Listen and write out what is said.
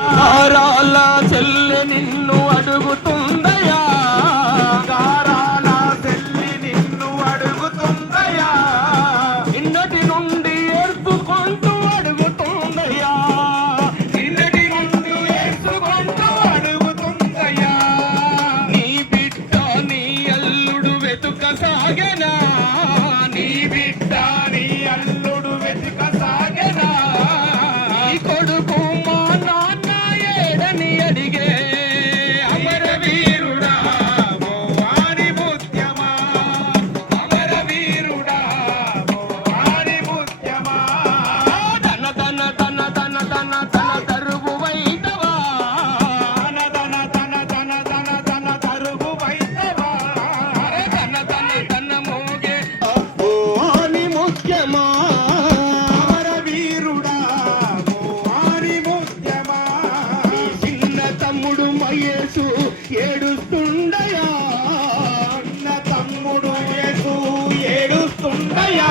గారాల చెల్లి నిన్ను అడుగుతుందయా, గారాల చెల్లి నిన్ను అడుగుతుందయా, నిన్నటి నుండి ఏర్చుకుంటూ అడుగుతుందయా, నిన్నటి నుండి ఏడ్చుకుంటూ అడుగుతుందయా. నీ బిడ్డ నీ అల్లుడు వెతుకసాగెనా, నీ బిడ్డ నీ అల్లుడు వెతుకసాగెనా, నీ కొడుకు మా నాన్న ఏడని అడిగే అమరవీరుడా వారి ముత్యమా, అమరవీరుడా వారి ముత్యమా. తన తన తన తన తన తన తరువు వైదవా, తన తన తన తన తన తన తరుగు వైతవా, తన తన తన మోగే అని ముఖ్యమా, అమరవీరుడా వారి ముత్యమా. నీ చిన్న తమ్ముడు మయేసు ఏడుస్తుండయా, అన్న తమ్ముడు యేసు ఏడుస్తుండయా,